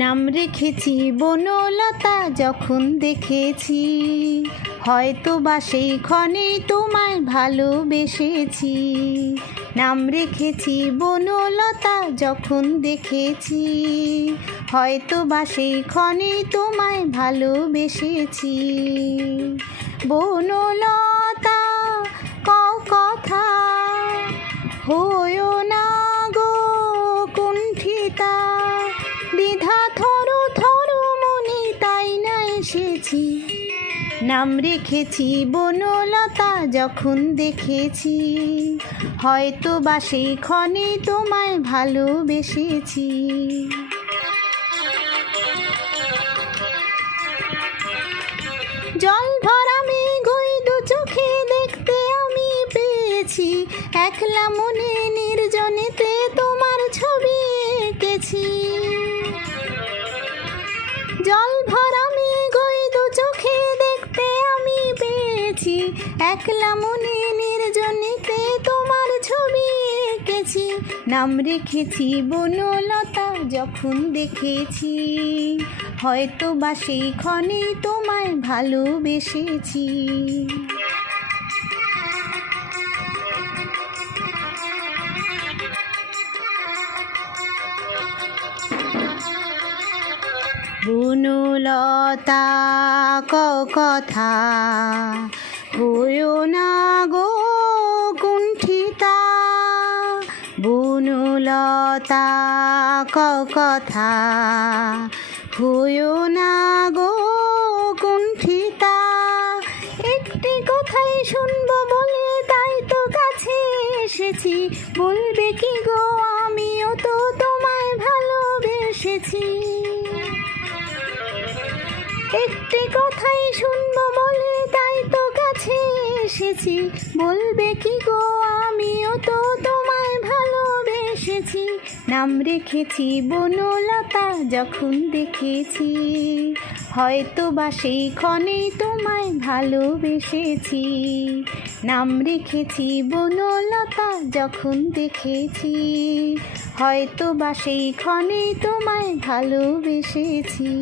নাম রেখেছি বনলতা যখন দেখেছি, হয়তো বা সেই ক্ষণে তোমায় ভালোবেসেছি। নাম রেখেছি বনলতা যখন দেখেছি, হয়তো বা সেই ক্ষণে তোমায় ভালোবেসেছি। বনলতা কও কথা, হয়ো না গো কুণ্ঠিতা, দ্বিধা থরো থরো মনে তাই না এসেছি। নাম রেখেছি বনলতা যখন দেখেছি, হয়তো বা সেই ক্ষণে তোমায় ভালোবেসেছি। জল ভরা মেঘই দু চোখে দেখতে আমি পেয়েছি, একলা মনে নির্জনেতে তোমার ছবি এঁকেছি। জল ভরা মেঘই দু চোখে দেখতে আমি পেয়েছি, একলা মনে নির্জনেতে তোমার ছবি এঁকেছি। নাম রেখেছি বনলতা যখন দেখেছি, হয়তো বা সেই ক্ষণে তোমায় ভালোবেসেছি। বনলতা কও কথা, হয়ো না গো কুণ্ঠিতা। বনলতা কও কথা, হয়ো না গো কুণ্ঠিতা। একটি কথাই শুনবো বলে তাই তো কাছে এসেছি, বলবে কি গো আমিও তো তোমায় ভালোবেসেছি। একটি কথাই শুনবো বলে তাই তো কাছে এসেছি, বলবে কি গো আমিও তো তোমায় ভালোবেসেছি। নাম রেখেছি বনলতা যখন দেখেছি, হয়তো বা সেই ক্ষণেই তোমায় ভালোবেসেছি। নাম রেখেছি বনলতা যখন দেখেছি, হয়তো বা সেই ক্ষণেই তোমায় ভালোবেসেছি।